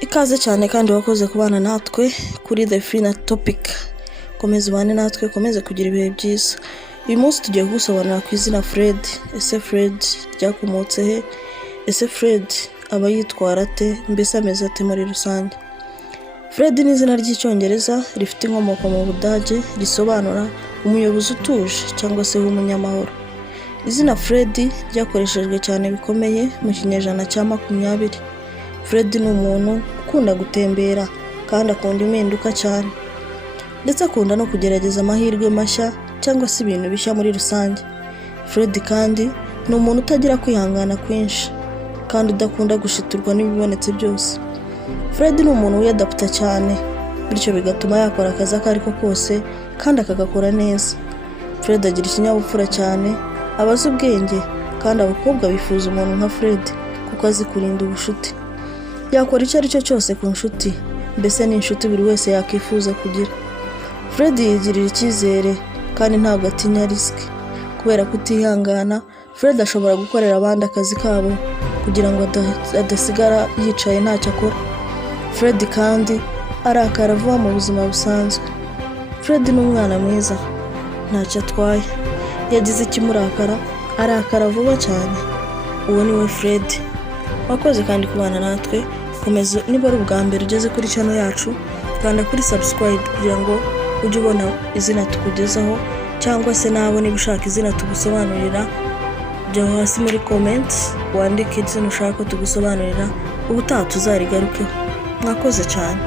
Ikaze cyane kandi wakoze kubana natwe kuri The Free Topic. Komeza ubane natwe, komeze kugira ibihe byiza. Uyu munsi tugiye gusobanura ku izina Fred. Ese Fred ryakomotse he? Ese Fred aba yitwara ate? Mbese ameze ate muri rusange? Fred ni izina ry'icyongereza rifite inkomoko mu Budage, risobanura umuyobozi utuje cyangwa se w'umunyamahoro. Izina Fred ryakoreshejwe cyane bikomeye mu kinyejana cya 20. Fred ni umuntu ukunda gutembera kandi akunda impinduka cyane, ndetse akunda no kugerageza amahirwe mashya cyangwa se ibintu bishya muri rusange. Fred kandi ni umuntu utagira kwihangana kwinshi kandi udakunda gushiturwa n'ibibonetse byose. Fred ni umuntu wiyadapta cyane, bityo bigatuma yakora akazi ako ariko kose kandi akagakora neza. Fred agira ikinyabupfura cyane, abazi ubwenge, kandi abakobwa bifuza umuntu nka Fred kuko azi kurinda ubushuti. Yakora icyo ari cyo cyose ku nshuti, mbese ni inshuti buri wese yakifuza kugira. Fred yigirira icyizere kandi ntabwo atinya risk. Kubera kutihangana, Fred ashobora gukorera abandi akazi kabo kugira ngo adasigara yicaye ntacyo akora. Fred kandi arakara vuba mu buzima busanzwe. Fred ni umwana mwiza, ntacyo atwaye. Yagize ikimurakara, arakara vuba cyane. Uwo ni we Fred. Wakoze kandi kubana natwe. Komeza, niba ari ubwa mbere ugeze kuri channel yacu, kanda kuri subscribe kugira ngo ujye ubona izina tukugezaho, cyangwa se nawe niba ushaka izina tugusobanurira, jya hasi muri comments wandike izina ushaka ko tugusobanurira, ubutaha tuzarigarukeho. Mwakoze cyane.